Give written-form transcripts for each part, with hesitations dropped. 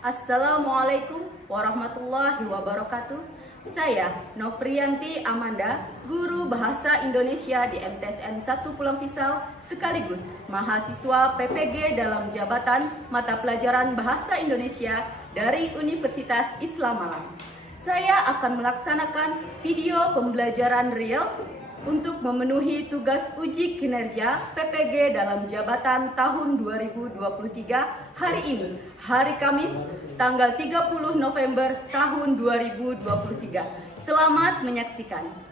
Assalamualaikum warahmatullahi wabarakatuh. Saya Nofriyanti Amanda, guru Bahasa Indonesia di MTSN 1 Pulang Pisau, sekaligus mahasiswa PPG dalam jabatan mata pelajaran Bahasa Indonesia dari Universitas Islam Malang. Saya akan melaksanakan video pembelajaran real untuk memenuhi tugas uji kinerja PPG dalam jabatan tahun 2023 hari ini, hari Kamis, tanggal 30 November tahun 2023. Selamat menyaksikan.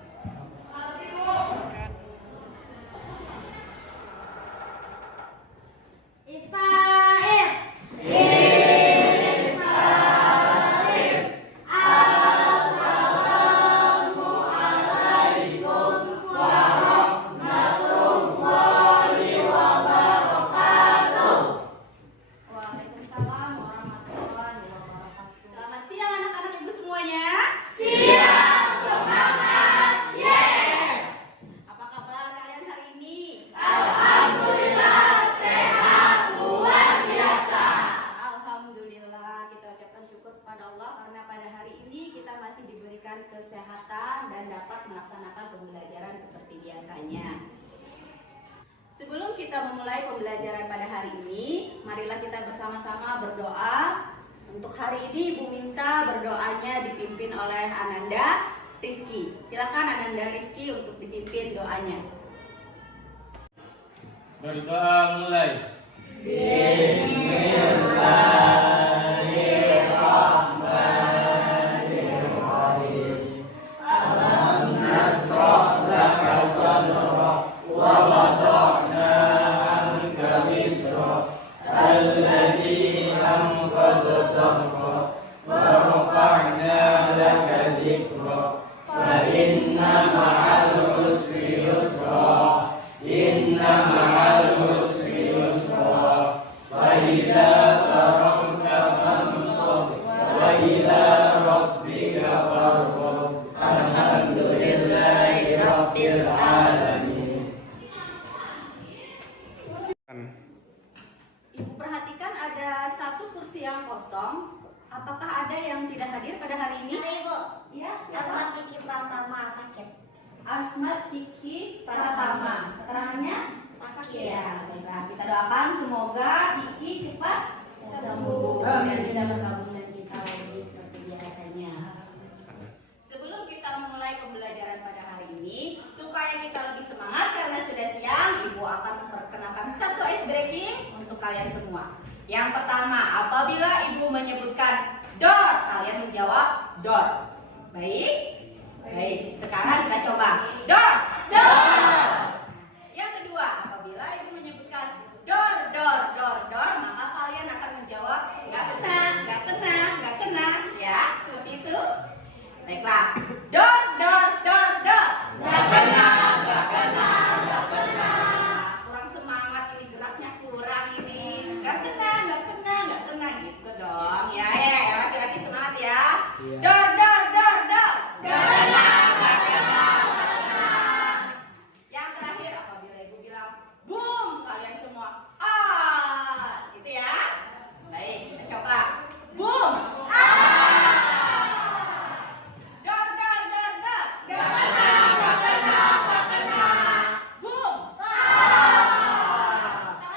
Kesehatan dan dapat melaksanakan pembelajaran seperti biasanya. Sebelum kita memulai pembelajaran pada hari ini, marilah kita bersama-sama berdoa. Untuk hari ini Ibu minta berdoanya dipimpin oleh Ananda Rizky. Silakan Ananda Rizky untuk dipimpin doanya. Berdoa mulai. Ibu perhatikan ada satu kursi yang kosong. Apakah ada yang tidak hadir pada hari ini? Ada Ibu. Ya, Asma Tiki Pratama sakit. Asma Tiki Pratama. Keterangannya? Sakit. Ya, baiklah. Kita doakan semoga Tiki cepat sembuh dan bisa bergabung dengan kita lagi seperti biasanya. Sebelum kita memulai pembelajaran pada hari ini, supaya kita lebih semangat karena sudah siang, Ibu akan memperkenalkan satu ice breaking untuk kalian semua. Yang pertama, apabila Ibu menyebutkan door, kalian menjawab door. Baik? Baik. Sekarang kita coba. Door. Door. Yang kedua, apabila Ibu menyebutkan door, door, door, door, maka kalian akan menjawab nggak kena, nggak kena, nggak kena. Ya, seperti itu. Baiklah. Door, door, door, door. Nggak kena, nggak kena, nggak kena. Kurang semangat ini, geraknya kurang ini. Nggak kena, nggak kena, nggak kena gitu dong. Ya, ya, laki-laki semangat ya. Door, door, door, door. Nggak kena, nggak kena, nggak kena. Yang terakhir, apabila Ibu bilang boom, kalian semua gitu ya. Baik, kita coba. Boom. Door, door, door, door. Nggak kena, nggak kena, nggak kena. Boom. Tangan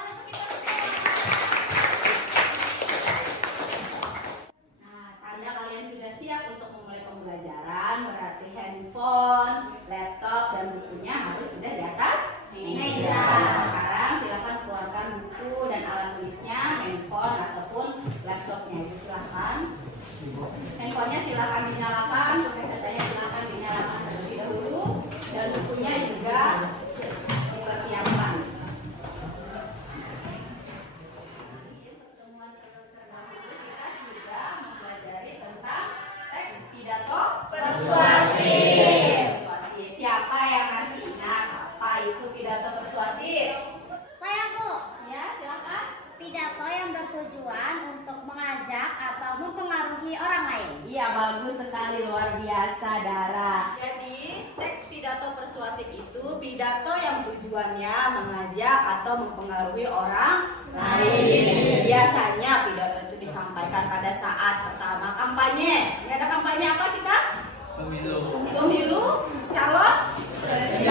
untuk kita. Nah, tanda kalian sudah siap untuk memulai pembelajaran, berarti handphone, laptop, dan bukunya harus sudah di atas meja. Sekarang silakan keluarkan buku dan alat tulisnya, handphone ataupun laptopnya. Ibu silakan. Handphonenya silakan dinyalakan, datanya silakan dinyalakan terlebih dahulu, dan bukunya juga dipersiapkan. Pertemuan terdahulu kita sudah mempelajari tentang teks pidato persuasif. Siapa yang masih ingat apa itu pidato persuasif? Saya Bu. Ya, silakan. Pidato yang bertujuan untuk mengajak atau mempengaruhi orang lain. Iya, bagus sekali, luar biasa, Dara. Jadi, teks pidato persuasif itu pidato yang tujuannya mengajak atau mempengaruhi orang lain. Biasanya pidato itu disampaikan disampaikan pada saat pertama kampanye. Ini ada kampanye apa kita? Pemilu calon presiden.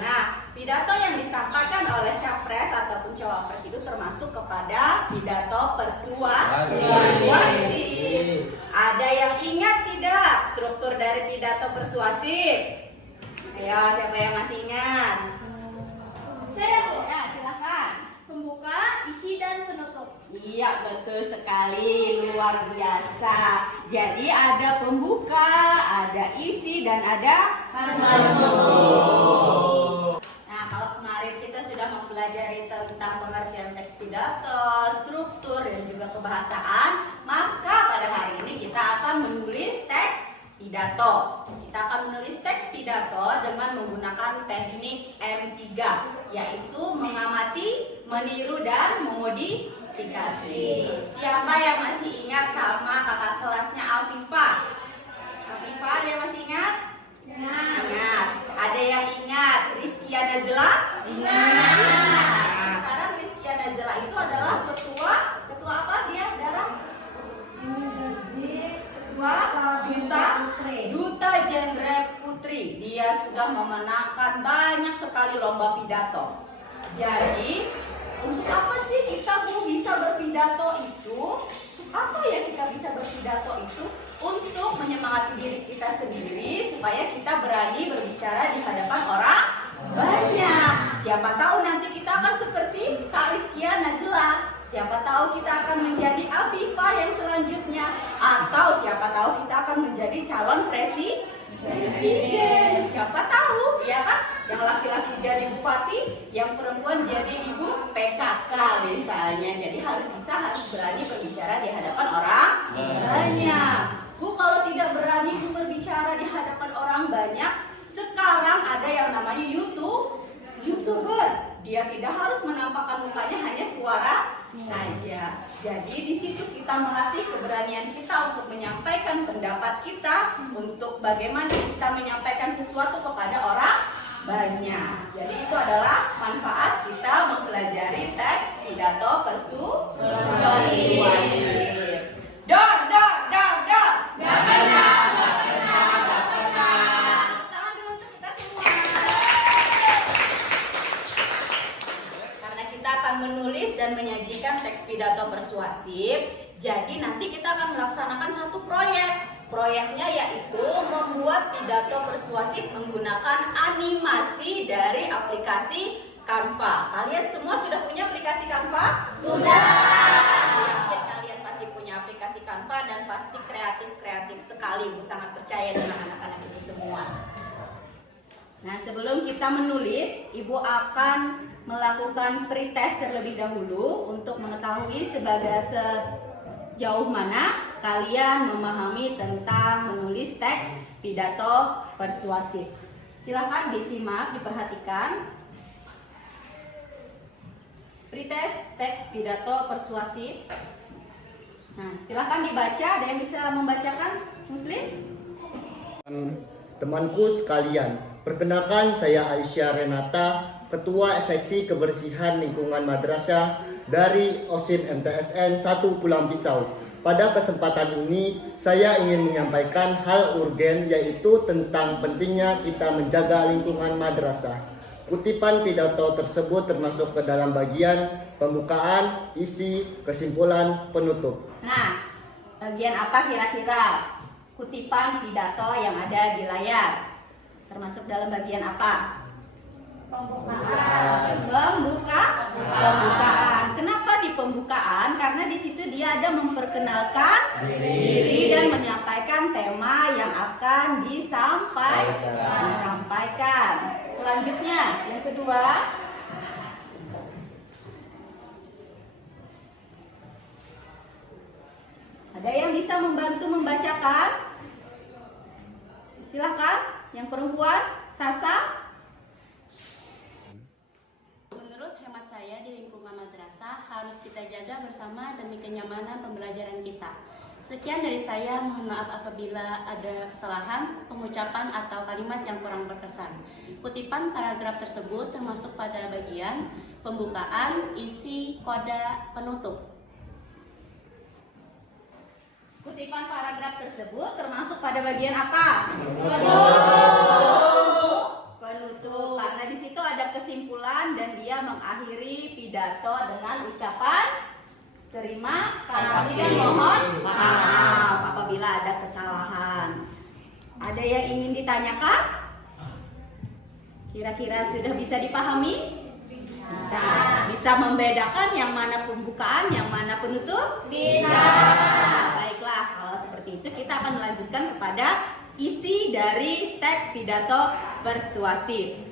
Nah, pidato yang disampaikan oleh capres ataupun cawapres itu termasuk kepada pidato persuasi. Ada yang ingat tidak struktur dari pidato persuasif? Ayo, siapa yang masih ingat? Saya Bu. Ya, silakan. Pembuka, isi, dan penutup. Iya, betul sekali, luar biasa. Jadi ada pembuka, ada isi, dan ada penutup. Nah, kalau kemarin kita sudah mempelajari tentang pengertian teks pidato, struktur, dan juga kebahasaan, maka pada hari ini kita akan menulis teks pidato. Kita akan menulis teks pidato dengan menggunakan teknik M3, yaitu mengamati, meniru, dan memodifikasi. Siapa yang masih ingat sama kakak kelasnya Afifah? Afifah, ada yang masih ingat? Ingat. Ada yang ingat Rizkia Najla? Ingat. Sekarang Rizkia Najla itu adalah ketua apa dia, Dara? Duta Jenderal Putri. Dia sudah memenangkan banyak sekali lomba pidato. Jadi, untuk apa sih kita bisa berpidato itu? Apa ya kita bisa berpidato itu? Untuk menyemangati diri kita sendiri supaya kita berani berbicara di hadapan orang banyak. Siapa tahu nanti kita akan seperti Kak Rizkia Najla. Siapa tahu kita akan menjadi Afifah yang selanjutnya, atau siapa tahu kita akan menjadi calon presiden. Siapa tahu, ya kan? Yang laki-laki jadi bupati, yang perempuan jadi ibu PKK misalnya. Jadi harus berani berbicara di hadapan orang banyak. Bu, kalau tidak berani berbicara di hadapan orang banyak, sekarang ada yang namanya YouTuber. Dia tidak harus menampakkan mukanya, hanya suara saja. Jadi di situ kita melatih keberanian kita untuk menyampaikan pendapat kita, untuk bagaimana kita menyampaikan sesuatu kepada orang banyak. Jadi itu adalah manfaat kita mempelajari teks pidato persuasif. Dor. Tangan dulu untuk kita semua. Karena kita akan menulis dan menyajikan teks pidato persuasif, jadi nanti kita akan melaksanakan satu proyek. Proyeknya yaitu membuat pidato persuasif menggunakan animasi dari aplikasi Canva. Kalian semua sudah punya aplikasi Canva? Sudah. Yakin kalian pasti punya aplikasi Canva dan pasti kreatif sekali. Ibu sangat percaya dengan anak-anak ini semua. Nah, sebelum kita menulis, Ibu akan melakukan pretest terlebih dahulu untuk mengetahui sejauh mana kalian memahami tentang menulis teks pidato persuasif. Silakan disimak, diperhatikan. Pretest teks pidato persuasif. Nah, silakan dibaca. Ada yang bisa membacakan? Muslim? Temanku sekalian, perkenalkan saya Aisyah Renata, Ketua Seksi Kebersihan Lingkungan Madrasah dari OSIM MTSN 1 Pulang Pisau. Pada kesempatan ini, saya ingin menyampaikan hal urgen, yaitu tentang pentingnya kita menjaga lingkungan madrasah. Kutipan pidato tersebut termasuk ke dalam bagian pembukaan, isi, kesimpulan, penutup. Nah, bagian apa kira-kira kutipan pidato yang ada di layar? Termasuk dalam bagian apa? Pembukaan. Kenapa di pembukaan? Karena di situ dia ada memperkenalkan diri dan menyampaikan tema yang akan disampaikan. Selanjutnya, yang kedua, ada yang bisa membantu membacakan? Silahkan, yang perempuan, Sasa. Menurut hemat saya, di lingkungan madrasah harus kita jaga bersama demi kenyamanan pembelajaran kita. Sekian dari saya, mohon maaf apabila ada kesalahan, pengucapan atau kalimat yang kurang berkesan. Kutipan paragraf tersebut termasuk pada bagian pembukaan, isi, koda, penutup. Kutipan paragraf tersebut termasuk pada bagian apa? Penutup. Karena di situ ada kesimpulan dan dia mengakhiri pidato dengan ucapan terima kasih dan mohon maaf apabila ada kesalahan. Ada yang ingin ditanyakan? Kira-kira sudah bisa dipahami? Bisa. Bisa membedakan yang mana pembukaan, yang mana penutup? Bisa. Baiklah, kalau seperti itu kita akan melanjutkan kepada isi dari teks pidato persuasif.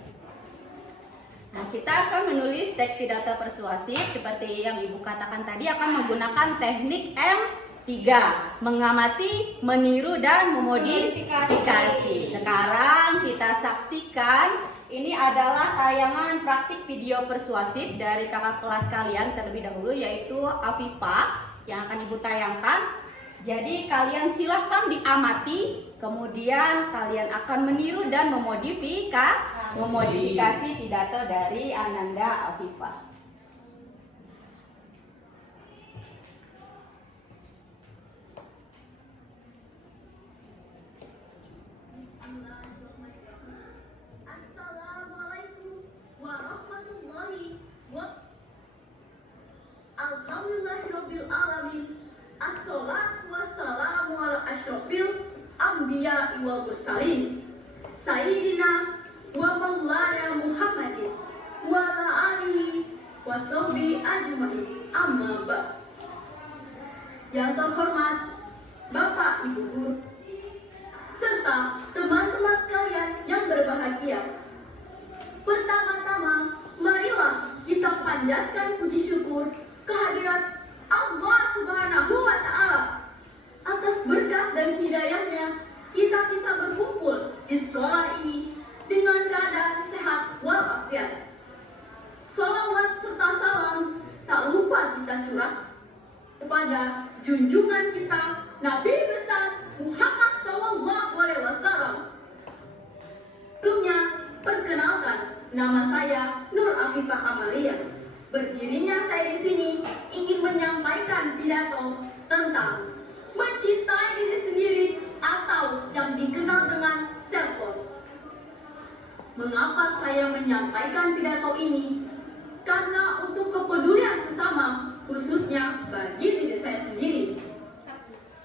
Nah, kita akan menulis teks pidato persuasif seperti yang Ibu katakan tadi akan menggunakan teknik M3, mengamati, meniru, dan memodifikasi. Sekarang kita saksikan, ini adalah tayangan praktik video persuasif dari kakak kelas kalian terlebih dahulu, yaitu Afifah, yang akan Ibu tayangkan. Jadi kalian silahkan diamati, kemudian kalian akan meniru dan memodifikasi pidato dari Ananda Afifah. Assalamualaikum warahmatullahi wabarakatuh. Alhamdulillahirabbil alamin. Assalatu wassalamu ala asyrofil anbiya'i wal mursalin Sayyidina wa maulana Muhammadin wa ala alihi wa sahbihi ajma'in, amma ba'd. Yang terhormat Bapak Ibu Guru serta teman-teman sekalian yang berbahagia. Pertama-tama, marilah kita panjatkan puji syukur kehadirat Allah Subhanahu wa Ta'ala. Atas berkat dan hidayahnya, kita bisa berkumpul di sekolah ini dengan keadaan sehat walafiat. Salawat serta salam tak lupa kita curah kepada junjungan kita Nabi besar Muhammad SAW. Sebelumnya, perkenalkan, nama saya Nur Afifah Amalia. Berdirinya saya di sini ingin menyampaikan pidato tentang mencintai diri sendiri atau yang dikenal dengan self-love. Mengapa saya menyampaikan pidato ini? Karena untuk kepedulian sesama, khususnya bagi diri saya sendiri.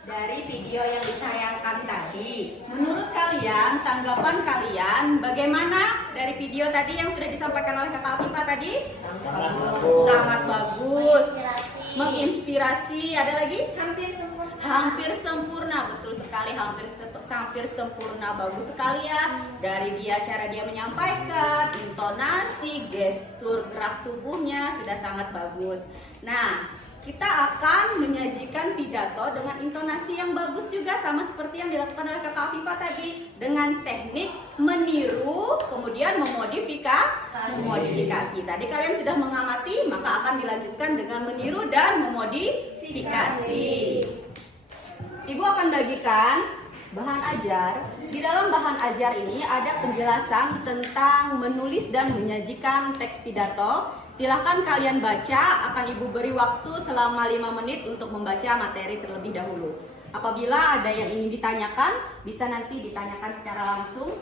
Dari video yang ditayangkan tadi, menurut kalian, tanggapan kalian bagaimana dari video tadi yang sudah disampaikan oleh Kakak Afifah tadi? Sangat bagus. Menginspirasi. Ada lagi? Hampir sempurna, betul sekali, hampir sempurna, bagus sekali ya. Dari dia, cara dia menyampaikan, intonasi, gestur, gerak tubuhnya sudah sangat bagus. Nah, kita akan menyajikan pidato dengan intonasi yang bagus juga, sama seperti yang dilakukan oleh Kakak Afifah tadi, dengan teknik meniru kemudian memodifikasi. Tadi kalian sudah mengamati, maka akan dilanjutkan dengan meniru dan memodifikasi. Ibu akan bagikan bahan ajar. Di dalam bahan ajar ini ada penjelasan tentang menulis dan menyajikan teks pidato. Silahkan kalian baca, akan Ibu beri waktu selama 5 menit untuk membaca materi terlebih dahulu. Apabila ada yang ingin ditanyakan, bisa nanti ditanyakan secara langsung.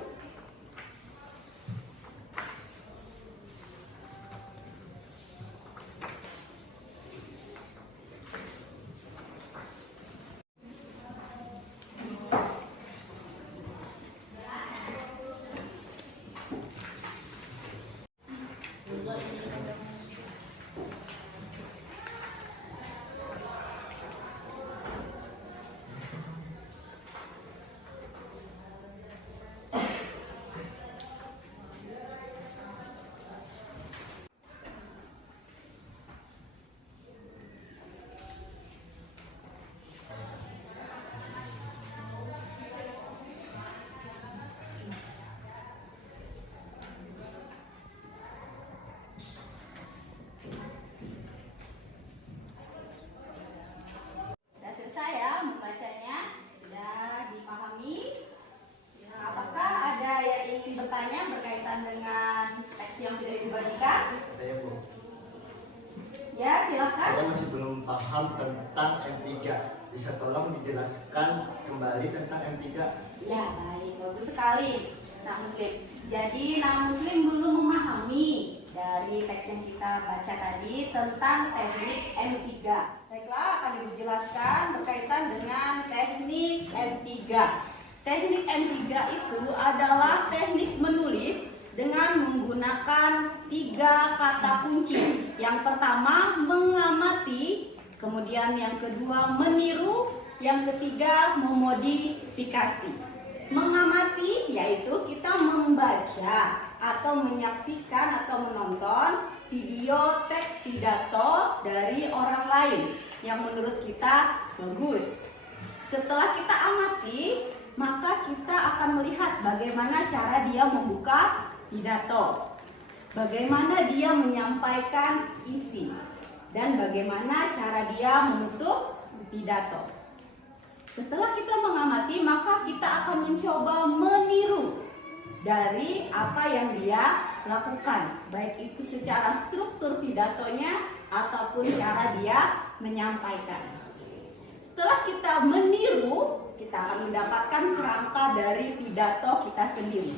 bertanya berkaitan dengan teks yang sudah dibagikan? Saya Bu. Ya, silakan. Saya masih belum paham tentang M3. Bisa tolong dijelaskan kembali tentang M3? Ya, baik, bagus sekali. Nah, Muslim. Jadi, nah Muslim belum memahami dari teks yang kita baca tadi tentang teknik M3. Baiklah, akan Ibu jelaskan berkaitan dengan teknik M3. Teknik M3 itu adalah teknik menulis dengan menggunakan 3 kata kunci. Yang pertama, mengamati, kemudian yang kedua, meniru, yang ketiga, memodifikasi. Mengamati yaitu kita membaca atau menyaksikan atau menonton video teks pidato dari orang lain yang menurut kita bagus. Setelah kita amati, maka kita akan melihat bagaimana cara dia membuka pidato, bagaimana dia menyampaikan isi, dan bagaimana cara dia menutup pidato. Setelah kita mengamati, maka kita akan mencoba meniru dari apa yang dia lakukan, baik itu secara struktur pidatonya ataupun cara dia menyampaikan. Setelah kita meniru, kita akan mendapatkan kerangka dari pidato kita sendiri.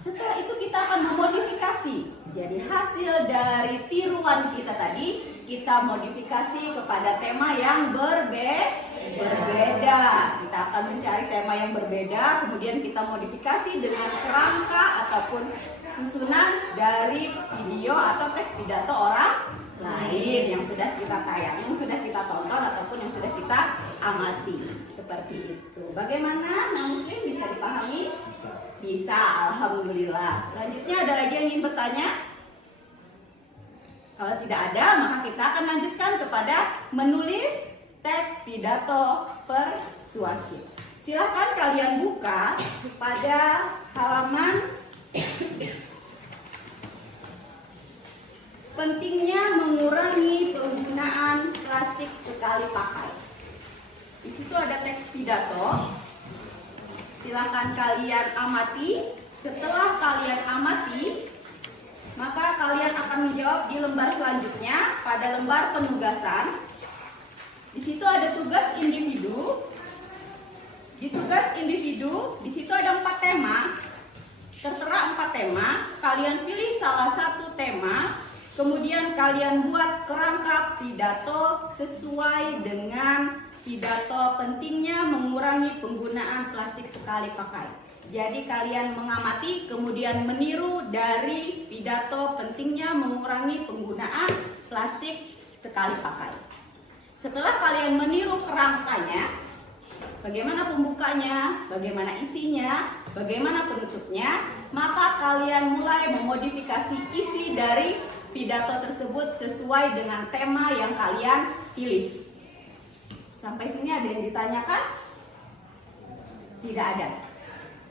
Setelah itu kita akan memodifikasi. Jadi hasil dari tiruan kita tadi, kita modifikasi kepada tema yang berbeda. Kita akan mencari tema yang berbeda, kemudian kita modifikasi dengan kerangka ataupun susunan dari video atau teks pidato orang lain yang sudah kita tayang, yang sudah kita tonton ataupun yang sudah kita amati. Seperti itu. Bagaimana? Nah, Muslim bisa dipahami? Bisa, alhamdulillah. Selanjutnya ada lagi yang ingin bertanya? Kalau tidak ada, maka kita akan lanjutkan kepada menulis teks pidato persuasif. Silahkan kalian buka pada halaman pentingnya mengurangi penggunaan plastik sekali pakai. Di situ ada teks pidato. Silahkan kalian amati. Setelah kalian amati, maka kalian akan menjawab di lembar selanjutnya pada lembar penugasan. Di situ ada tugas individu. Di tugas individu, di situ ada 4 tema. Tertera 4 tema. Kalian pilih salah satu tema. Kemudian kalian buat kerangka pidato sesuai dengan pidato pentingnya mengurangi penggunaan plastik sekali pakai. Jadi kalian mengamati kemudian meniru dari pidato pentingnya mengurangi penggunaan plastik sekali pakai. Setelah kalian meniru kerangkanya, bagaimana pembukanya, bagaimana isinya, bagaimana penutupnya, maka kalian mulai memodifikasi isi dari pidato tersebut sesuai dengan tema yang kalian pilih. Sampai sini ada yang ditanyakan? Tidak ada.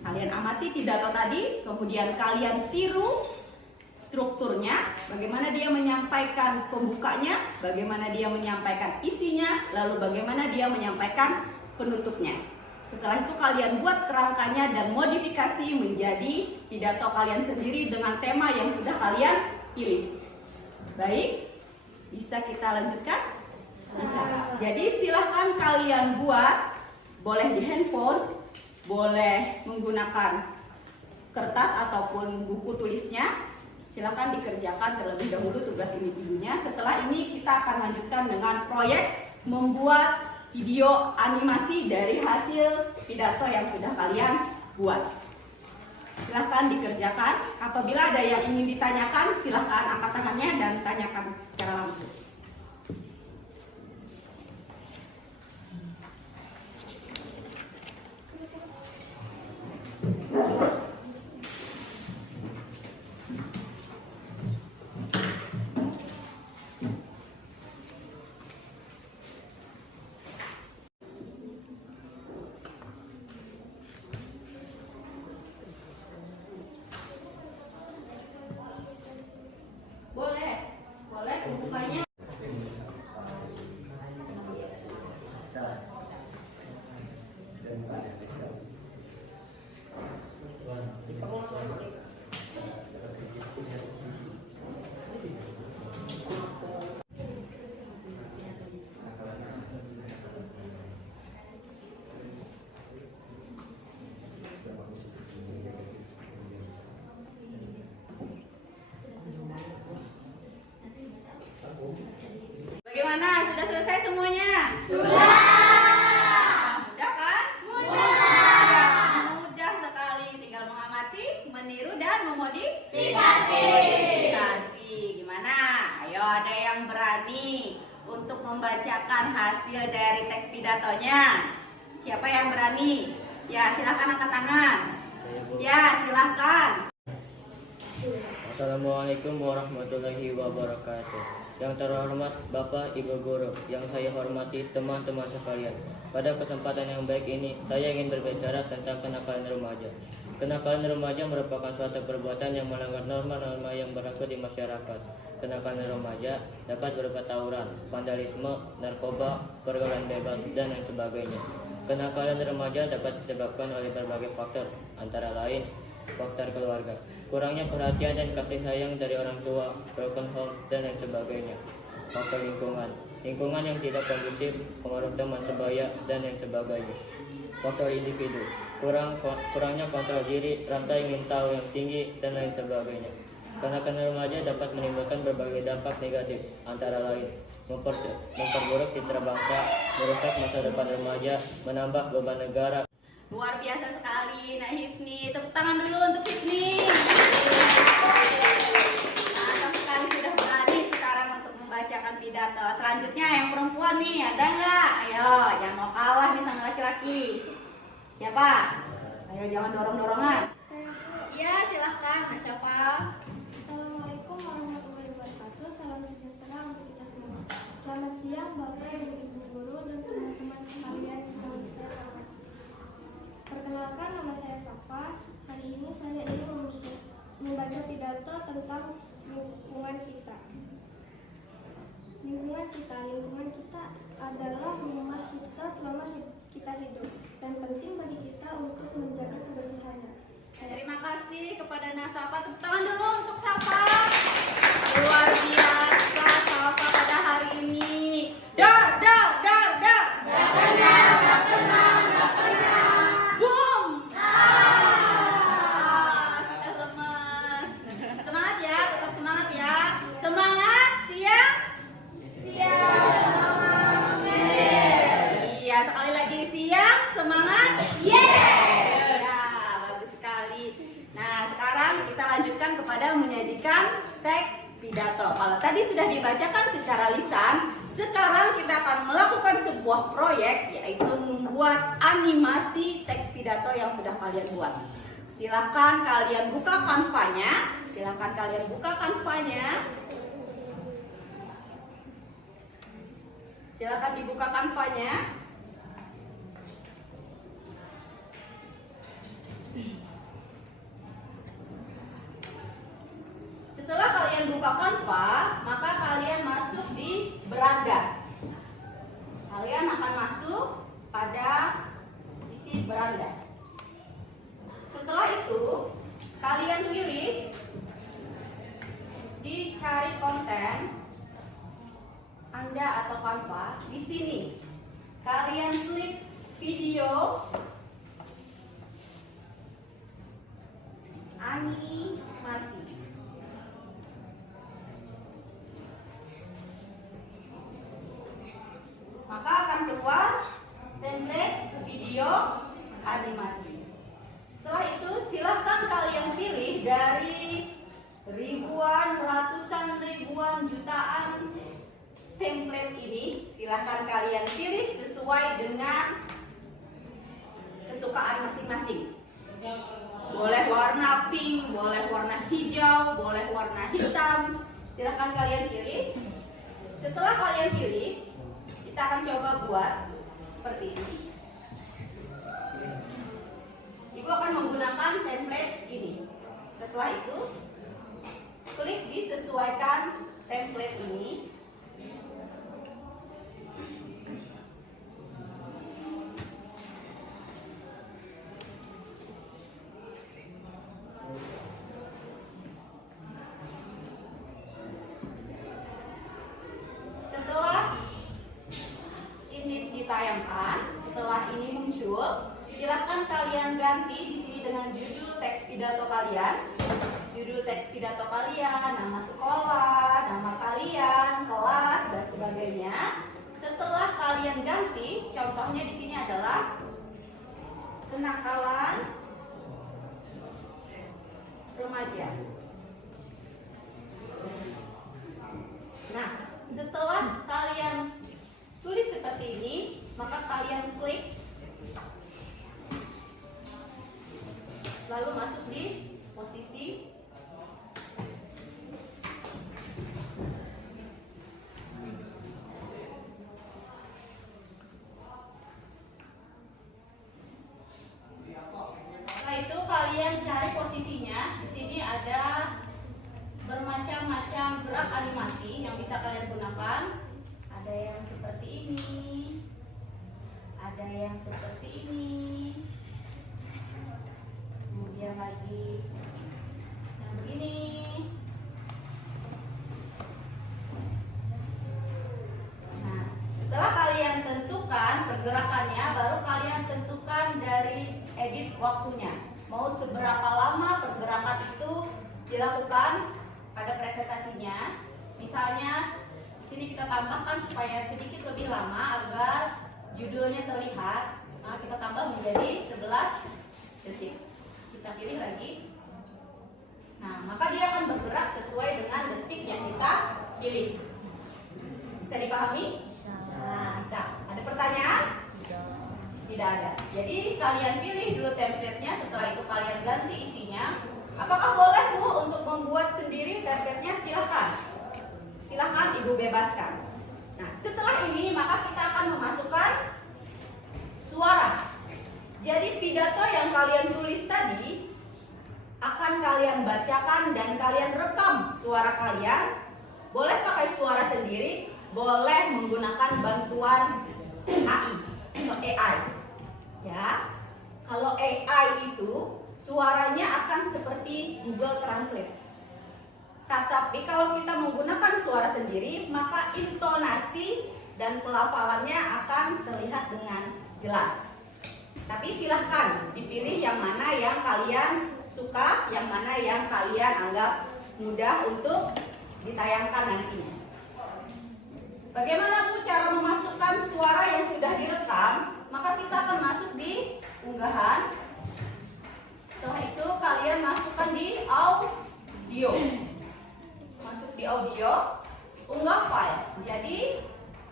Kalian amati pidato tadi, kemudian kalian tiru strukturnya, bagaimana dia menyampaikan pembukanya, bagaimana dia menyampaikan isinya, lalu bagaimana dia menyampaikan penutupnya. Setelah itu kalian buat kerangkanya dan modifikasi menjadi pidato kalian sendiri dengan tema yang sudah kalian pilih. Baik, bisa kita lanjutkan? Bisa. Jadi silahkan kalian buat, boleh di handphone, boleh menggunakan kertas ataupun buku tulisnya. Silahkan dikerjakan terlebih dahulu tugas individunya. Setelah ini kita akan lanjutkan dengan proyek membuat video animasi dari hasil pidato yang sudah kalian buat. Silahkan dikerjakan. Apabila ada yang ingin ditanyakan, silahkan angkat tangannya dan tanyakan secara langsung. Boleh, boleh bukanya. Sudah selesai semuanya? Sudah. Mudah kan? Mudah sekali. Tinggal mengamati, meniru dan memodifikasi. Gimana? Ayo, ada yang berani untuk membacakan hasil dari teks pidatonya? Siapa yang berani? Ya, silahkan angkat tangan. Ya, silahkan. Assalamualaikum warahmatullahi wabarakatuh. Yang terhormat Bapak Ibu Guru, yang saya hormati teman-teman sekalian. Pada kesempatan yang baik ini, saya ingin berbicara tentang kenakalan remaja. Kenakalan remaja merupakan suatu perbuatan yang melanggar norma-norma yang berlaku di masyarakat. Kenakalan remaja dapat berupa tawuran, vandalisme, narkoba, pergaulan bebas, dan lain sebagainya. Kenakalan remaja dapat disebabkan oleh berbagai faktor, antara lain faktor keluarga, kurangnya perhatian dan kasih sayang dari orang tua, broken home, dan lain sebagainya. Faktor lingkungan yang tidak kondusif, pengaruh teman sebaya, dan lain sebagainya. Faktor individu, kurangnya kontrol diri, rasa ingin tahu yang tinggi, dan lain sebagainya. Kenakalan remaja dapat menimbulkan berbagai dampak negatif, antara lain memperburuk citra bangsa, merusak masa depan remaja, menambah beban negara. Luar biasa sekali, Nak Hifni. Tepuk tangan dulu untuk Hifni. Mantap sekali, sudah berani sekarang untuk membacakan pidato. Selanjutnya yang perempuan nih, ada nggak? Ayo, jangan mau kalah nih sama laki-laki. Siapa? Ayo, jangan dorong-dorongan. Iya, silahkan. Nak siapa? Assalamualaikum warahmatullahi wabarakatuh. Salam sejahtera untuk kita semua. Selamat siang Bapak dan Ibu Guru dan teman-teman sekalian yang saya hormati. Perkenalkan, nama saya Safa. Hari ini saya ingin membaca pidato tentang lingkungan kita. Lingkungan kita adalah rumah kita selama kita hidup dan penting bagi kita untuk menjaga kebersihannya. Terima kasih kepada Nasafa. Tepuk tangan dulu untuk Safa. Luar biasa Safa pada hari ini. Dar. Boom. Sudah lemas. Semangat ya, tetap semangat ya. Semangat siang. Iya, sekali lagi siang, semangat. Ya, bagus sekali. Nah, sekarang kita lanjutkan kepada menyajikan teks pidato. Kalau tadi sudah dibacakan secara lisan, sekarang kita akan melakukan sebuah proyek, yaitu membuat animasi teks pidato yang sudah kalian buat. Silakan kalian buka Canva-nya. Silakan dibuka Canva-nya. Setelah kalian buka Canva, maka kalian masuk di beranda. Kalian akan masuk pada sisi beranda. Setelah itu, kalian pilih di cari konten Anda atau Canva. Di sini, kalian klik video animasi. Maka akan keluar template video animasi. Setelah itu silahkan kalian pilih dari ribuan, ratusan ribuan, jutaan template ini. Silahkan kalian pilih sesuai dengan kesukaan masing-masing. Boleh warna pink, boleh warna hijau, boleh warna hitam. Silahkan kalian pilih. Setelah kalian pilih, kita akan coba buat seperti ini. Ibu akan menggunakan template ini. Setelah itu, klik disesuaikan template ini. Setelah ini ditayangkan, setelah ini muncul, silakan kalian ganti di sini dengan judul teks pidato kalian. Judul teks pidato kalian, nama sekolah, nama kalian, kelas, dan sebagainya. setelah kalian ganti, contohnya di sini adalah kenakalan remaja. Nah, setelah kalian tulis seperti ini, maka kalian klik lalu masuk di posisi setelah itu kalian cari posisinya. Di sini ada bermacam-macam gerak animasi yang bisa kalian gunakan. Ada yang seperti ini, ada yang seperti ini, kemudian lagi yang begini. Nah, setelah kalian tentukan pergerakannya, baru kalian tentukan dari edit waktunya. Mau seberapa lama pergerakan itu dilakukan pada presentasinya. Misalnya di sini kita tambahkan supaya sedikit lebih lama agar judulnya terlihat. Nah, kita tambah menjadi 11 detik. Kita pilih lagi. Nah, maka dia akan bergerak sesuai dengan detik yang kita pilih. Bisa dipahami? Bisa. Ada pertanyaan? Tidak ada. Jadi kalian pilih dulu template-nya, setelah itu kalian ganti isinya. Apakah boleh Bu untuk membuat sendiri template-nya? Silakan. Silakan Ibu bebaskan. Nah, setelah ini maka kita akan memasukkan suara. Jadi pidato yang kalian tulis tadi akan kalian bacakan dan kalian rekam suara kalian. Boleh pakai suara sendiri, boleh menggunakan bantuan AI atau AI. Ya. Kalau AI itu suaranya akan seperti Google Translate. Tetapi kalau kita menggunakan suara sendiri, maka intonasi dan pelafalannya akan terlihat dengan jelas. Tapi silahkan dipilih yang mana yang kalian suka, yang mana yang kalian anggap mudah untuk ditayangkan nantinya. Bagaimana Bu cara memasukkan suara yang sudah direkam? Maka kita akan masuk di unggahan. Setelah itu kalian masukkan di audio. Masuk di audio, unggah file. Jadi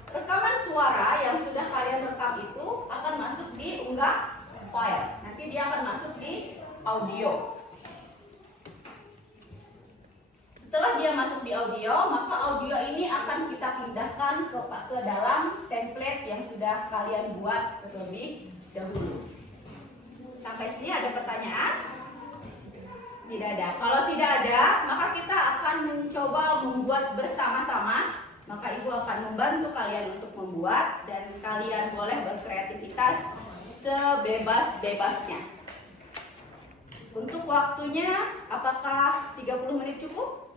rekaman suara yang sudah kalian rekam itu akan masuk di unggah file. Nanti dia akan masuk di audio. Setelah dia masuk di audio, maka audio ini akan kita pindahkan ke dalam template yang sudah kalian buat terlebih dahulu. Sampai sini ada pertanyaan? Tidak ada. Kalau tidak ada, maka kita akan mencoba membuat bersama-sama. Maka Ibu akan membantu kalian untuk membuat dan kalian boleh berkreativitas sebebas-bebasnya. Untuk waktunya, apakah 30 menit cukup?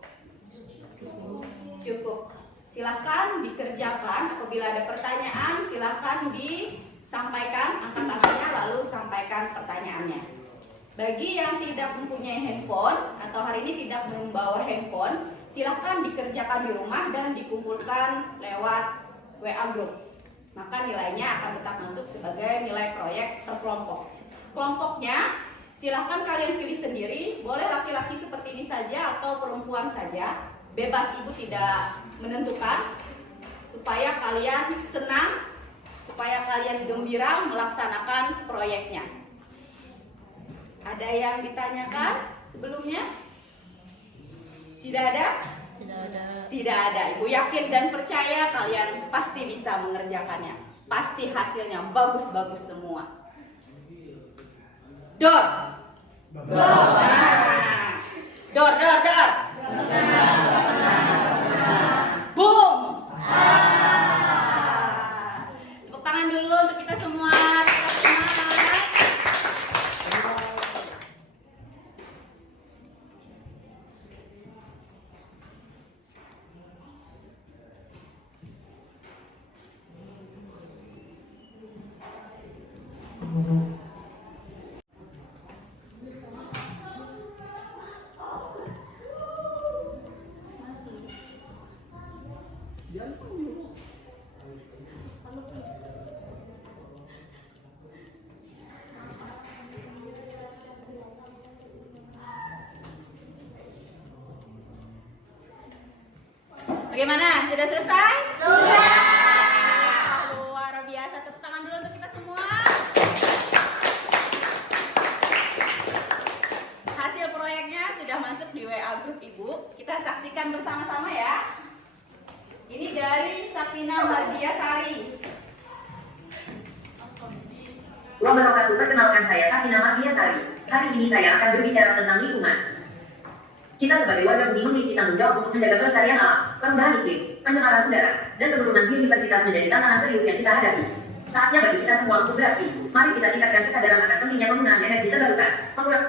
Cukup. Silahkan dikerjakan. Apabila ada pertanyaan, silahkan disampaikan, angkat tangannya lalu sampaikan pertanyaannya. Bagi yang tidak mempunyai handphone atau hari ini tidak membawa handphone, silahkan dikerjakan di rumah dan dikumpulkan lewat WA group. Maka nilainya akan tetap masuk sebagai nilai proyek per kelompok. Kelompoknya silahkan kalian pilih sendiri, boleh laki-laki seperti ini saja atau perempuan saja. Bebas, Ibu tidak menentukan, supaya kalian senang, supaya kalian gembira melaksanakan proyeknya. Ada yang ditanyakan sebelumnya? Tidak ada? Tidak ada. Tidak ada. Ibu yakin dan percaya kalian pasti bisa mengerjakannya. Pasti hasilnya bagus-bagus semua. Dor. Dor. Nah. Dor. Boom. Tepuk tangan dulu untuk kita semua. Tetap semangat. Bagaimana? Sudah selesai? Sudah. Luar biasa. Tepuk tangan dulu untuk kita semua. Hasil proyeknya sudah masuk di WA grup Ibu. Kita saksikan bersama-sama ya. Ini dari Sapina Mardiasari. Wabarakatuh, perkenalkan saya Sapina Mardiasari. Hari ini saya akan berbicara tentang lingkungan. Kita sebagai warga bumi memiliki tanggung jawab untuk menjaga kelestarian alam, perubahan iklim, pencemaran udara, dan penurunan biodiversitas menjadi tantangan serius yang kita hadapi. Saatnya bagi kita semua untuk beraksi. Mari kita tingkatkan kesadaran akan pentingnya penggunaan energi terbarukan, mengurangi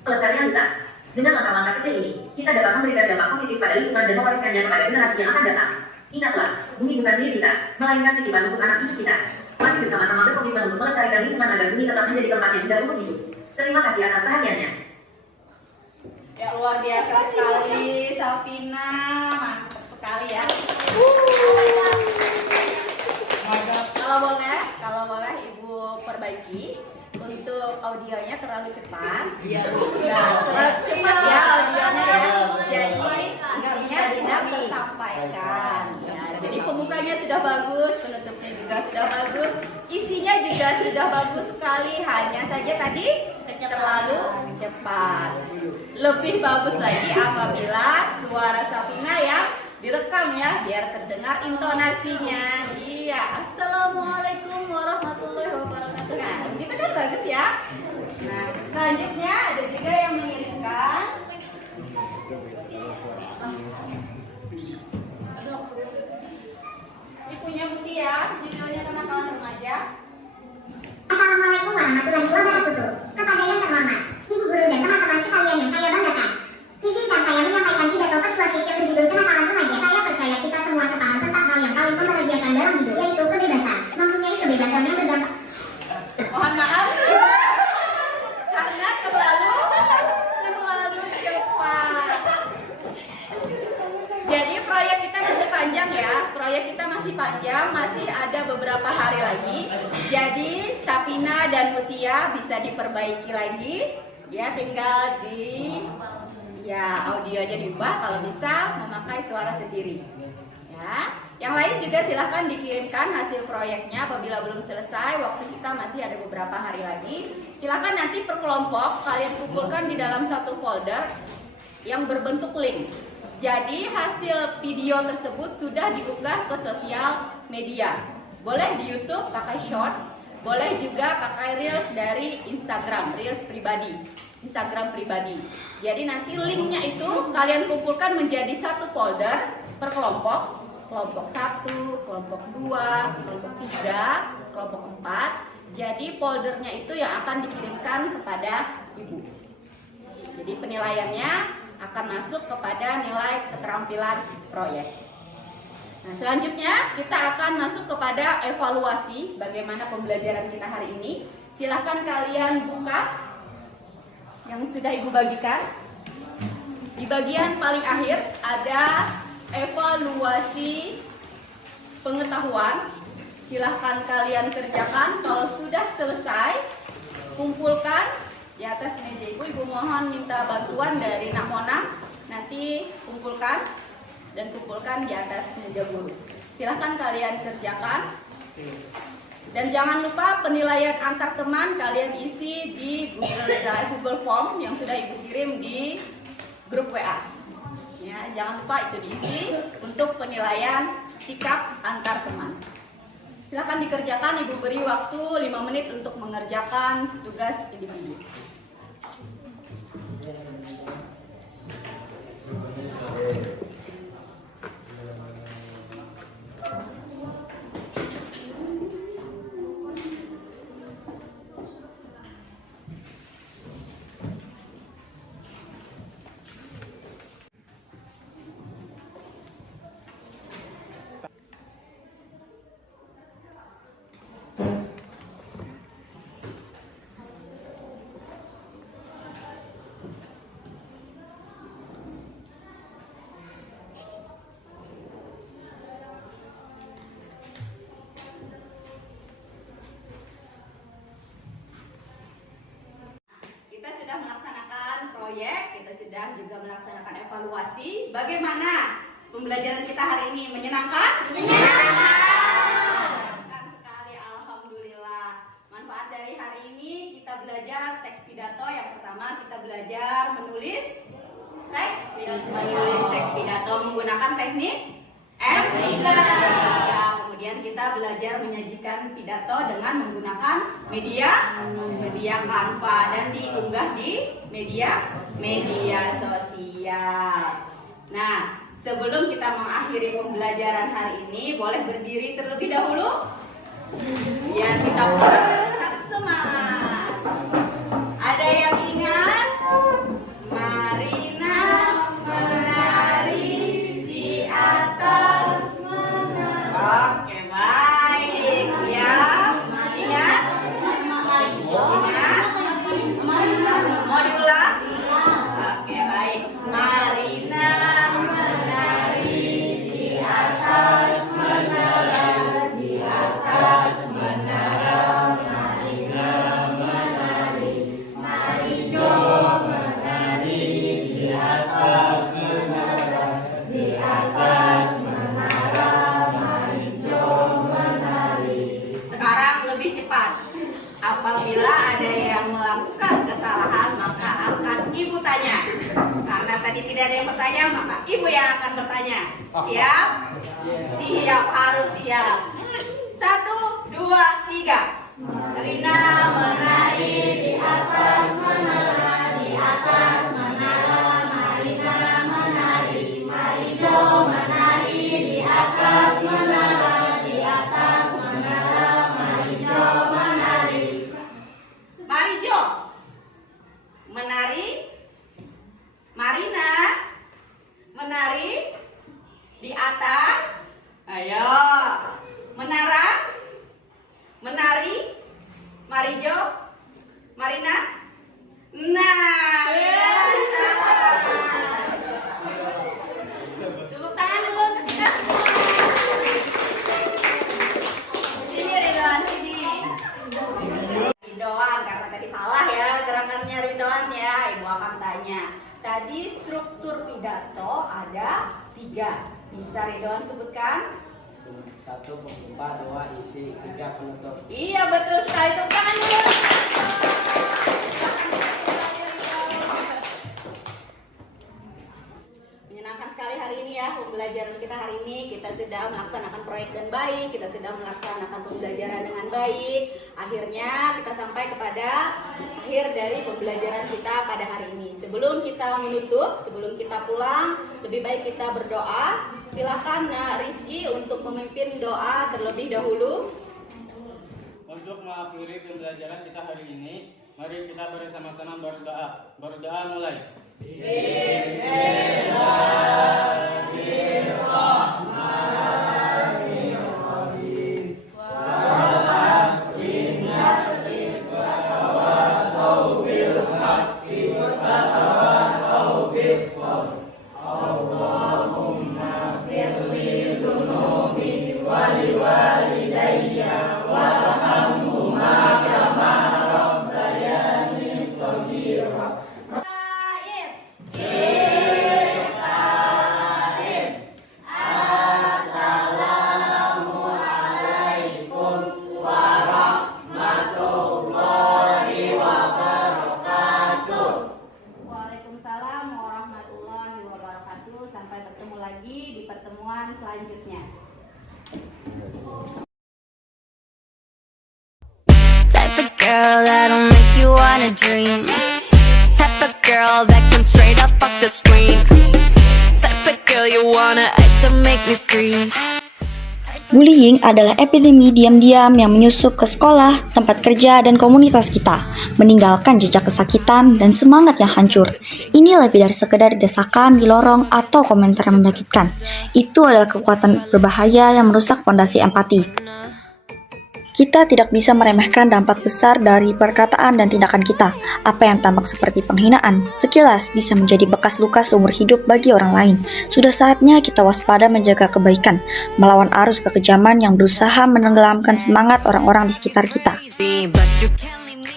kelestarian hutan. Dengan langkah-langkah kecil ini, kita dapat memberikan dampak positif pada lingkungan dan mewariskannya kepada generasi yang akan datang. Ingatlah, bumi bukan milik kita, melainkan titipan untuk anak cucu kita. Mari bersama-sama berkomitmen untuk melestarikan lingkungan agar bumi tetap menjadi tempat yang indah untuk hidup. Terima kasih atas perhatiannya. Ya luar biasa sekali Sapina, mantap sekali ya. Kalau boleh Ibu perbaiki untuk audionya terlalu cepat. Ya, terlalu cepat ya audionya ya. Jadi nggak bisa tidak tersampaikan. Ya, jadi pembukanya sudah bagus, penutupnya juga sudah bagus, isinya juga sudah bagus sekali. Hanya saja tadi terlalu cepat. Lebih bagus lagi apabila suara Sapina yang direkam ya, biar terdengar intonasinya. Iya, assalamualaikum warahmatullahi wabarakatuh. Nah, begitu kan bagus ya. Nah, selanjutnya ada juga yang mengirimkan. Ini punya bukti ya, judulnya Kenakalan Remaja. Assalamualaikum warahmatullahi wabarakatuh. Kepada yang terhormat, Ibu Guru dan teman-teman sekalian yang saya banggakan, izinkan saya menyampaikan pidato persuasif yang berjudul Kenakalan Remaja. Saya percaya kita semua sepaham tentang hal yang paling membahagiakan dalam hidup, yaitu kebebasan. Mempunyai kebebasan yang berdampak. Mohon maaf, karena terlalu cepat. Jadi proyek kita masih panjang ya, masih ada beberapa hari lagi. Jadi Sapina dan Mutia bisa diperbaiki lagi, ya tinggal audionya diubah kalau bisa memakai suara sendiri. Ya, yang lain juga silahkan dikirimkan hasil proyeknya apabila belum selesai. Waktu kita masih ada beberapa hari lagi. Silahkan nanti per kelompok kalian kumpulkan di dalam satu folder yang berbentuk link. Jadi hasil video tersebut sudah diunggah ke sosial media. Boleh di YouTube pakai short, boleh juga pakai reels dari Instagram, reels pribadi, Instagram pribadi. Jadi nanti linknya itu kalian kumpulkan menjadi satu folder per kelompok. Kelompok 1, kelompok 2, kelompok 3, kelompok 4. Jadi foldernya itu yang akan dikirimkan kepada Ibu. Jadi penilaiannya akan masuk kepada nilai keterampilan proyek. Nah, selanjutnya kita akan masuk kepada evaluasi bagaimana pembelajaran kita hari ini. Silahkan kalian buka yang sudah Ibu bagikan. Di bagian paling akhir ada evaluasi pengetahuan. Silahkan kalian kerjakan. Kalau sudah selesai, kumpulkan di atas meja Ibu. Ibu mohon minta bantuan dari Nak Mona. Nanti kumpulkan dan kumpulkan di atas meja guru. Silahkan kalian kerjakan. Dan jangan lupa penilaian antar teman kalian isi di Google Form yang sudah Ibu kirim di grup WA. Ya, jangan lupa itu diisi untuk penilaian sikap antar teman. Silahkan dikerjakan. Ibu beri waktu 5 menit untuk mengerjakan tugas individu. Kita sudah melaksanakan proyek, kita sudah juga melaksanakan evaluasi. Bagaimana pembelajaran kita hari ini? Menyenangkan? Menyenangkan sekali, alhamdulillah. Manfaat dari hari ini kita belajar teks pidato. Yang pertama kita belajar menulis teks pidato menggunakan teknik M3. Kemudian kita belajar menyajikan pidato dengan menggunakan media Canva dan diunggah di media sosial. Nah, sebelum kita mengakhiri pembelajaran hari ini, boleh berdiri terlebih dahulu? Biar kita tetap semangat. Ada yang ingat? Marina menari di atas menara. Oke, baik ya. Ingat? Mau diulang? Oke, baik. Marina menari di atas menara, di atas menara. Marina menari, Marijo menari di atas menara, di atas menara. Marijo menari. Sekarang lebih cepat. Apabila ada yang melakukan kesalahan, maka akan ibu tanya. Karena tadi tidak ada yang bertanya, maka ibu yang akan bertanya. Siap? Siap, harus siap. 1, 2, 3. Rina menari di atas menara, di atas menara. Marina menari, Marijo menari di atas menara, di atas menara. Marijo menari. Marijo menari, Marina menari di atas. Ayo, menara, menari, Marijo, Marina. Nah, ya. Tepuk tangan dulu untuk kita. Sini Ridwan, sini. Ridwan, karena tadi salah ya gerakannya Ridwan ya. Ibu akan tanya. Tadi struktur pidato ada 3. Bisa Ridwan sebutkan? 1 pembuka, 2 isi, 3 penutup. Iya, betul sekali. Tepuk tangan dulu. Menyenangkan sekali hari ini ya pembelajaran kita hari ini. Kita sudah melaksanakan proyek dengan baik, kita sudah melaksanakan pembelajaran dengan baik. Akhirnya kita sampai kepada akhir dari pembelajaran kita pada hari ini. Sebelum kita menutup, sebelum kita pulang, lebih baik kita berdoa. Silakan Rizky untuk memimpin doa terlebih dahulu. Untuk mengakhiri pembelajaran kita hari ini, mari kita bersama-sama berdoa. Berdoa mulai. Waalaikumsalam warahmatullahi wabarakatuh. Sampai bertemu lagi di pertemuan selanjutnya. Type of girl that'll make you wanna dream. Type of girl that can straight up fuck the screen. Type of girl you wanna ice and make me freeze. Bullying adalah epidemi diam-diam yang menyusup ke sekolah, tempat kerja, dan komunitas kita, meninggalkan jejak kesakitan dan semangat yang hancur. Ini lebih dari sekedar desakan di lorong atau komentar yang menyakitkan. Itu adalah kekuatan berbahaya yang merusak fondasi empati. Kita tidak bisa meremehkan dampak besar dari perkataan dan tindakan kita. Apa yang tampak seperti penghinaan, sekilas bisa menjadi bekas luka seumur hidup bagi orang lain. Sudah saatnya kita waspada menjaga kebaikan, melawan arus kekejaman yang berusaha menenggelamkan semangat orang-orang di sekitar kita.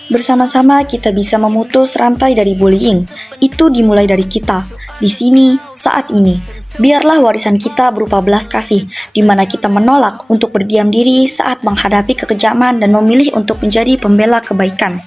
Bersama-sama kita bisa memutus rantai dari bullying. Itu dimulai dari kita, di sini, saat ini. Biarlah warisan kita berupa belas kasih, di mana kita menolak untuk berdiam diri saat menghadapi kekejaman dan memilih untuk menjadi pembela kebaikan.